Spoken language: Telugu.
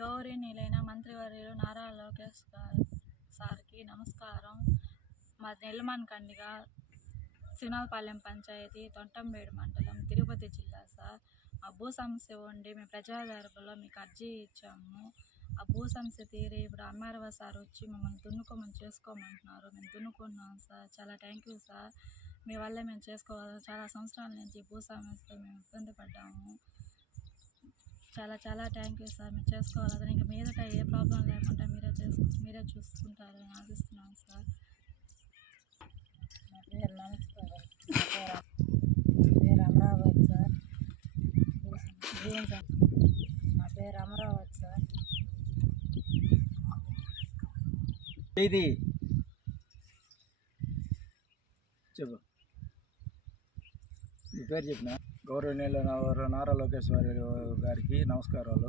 గౌరవనీయులైన మంత్రివర్యులు నారా లోకేష్ సార్కి నమస్కారం. మా నెల్లిమన్ కండిగ శివనాథపాలెం పంచాయతీ తొంటంబేడు మండలం తిరుపతి జిల్లా సార్. ఆ భూ సమస్య ఉండి మేము ప్రజాదర్బార్లో మీకు అర్జీ ఇచ్చాము. ఆ భూ సమస్య తీరి ఇప్పుడు ఎంఆర్ఓ సార్ వచ్చి మమ్మల్ని దున్నుకోమని చేసుకోమంటున్నారు. మేము దున్నుకున్నాం సార్. చాలా థ్యాంక్ యూ సార్. మీ వల్లే మేము చేసుకోవాలి. చాలా సంవత్సరాల నుంచి భూ సమస్యతో మేము ఇబ్బంది పడ్డాము. చాలా థ్యాంక్ యూ సార్. మీరు చేసుకోవాలి. ఇంకా మీదట ఏ ప్రాబ్లం లేకుండా మీరే చూసుకుంటారని ఆశిస్తున్నాను సార్. నా పేరు నమస్కారం. నా పేరు అమరావతి సార్. నా పేరు అమరావతి సార్. ఇది చెప్పు. ఈ పేరు చెప్పిన గౌరవనీయులు నారా లోకేష్ గారికి నమస్కారాలు.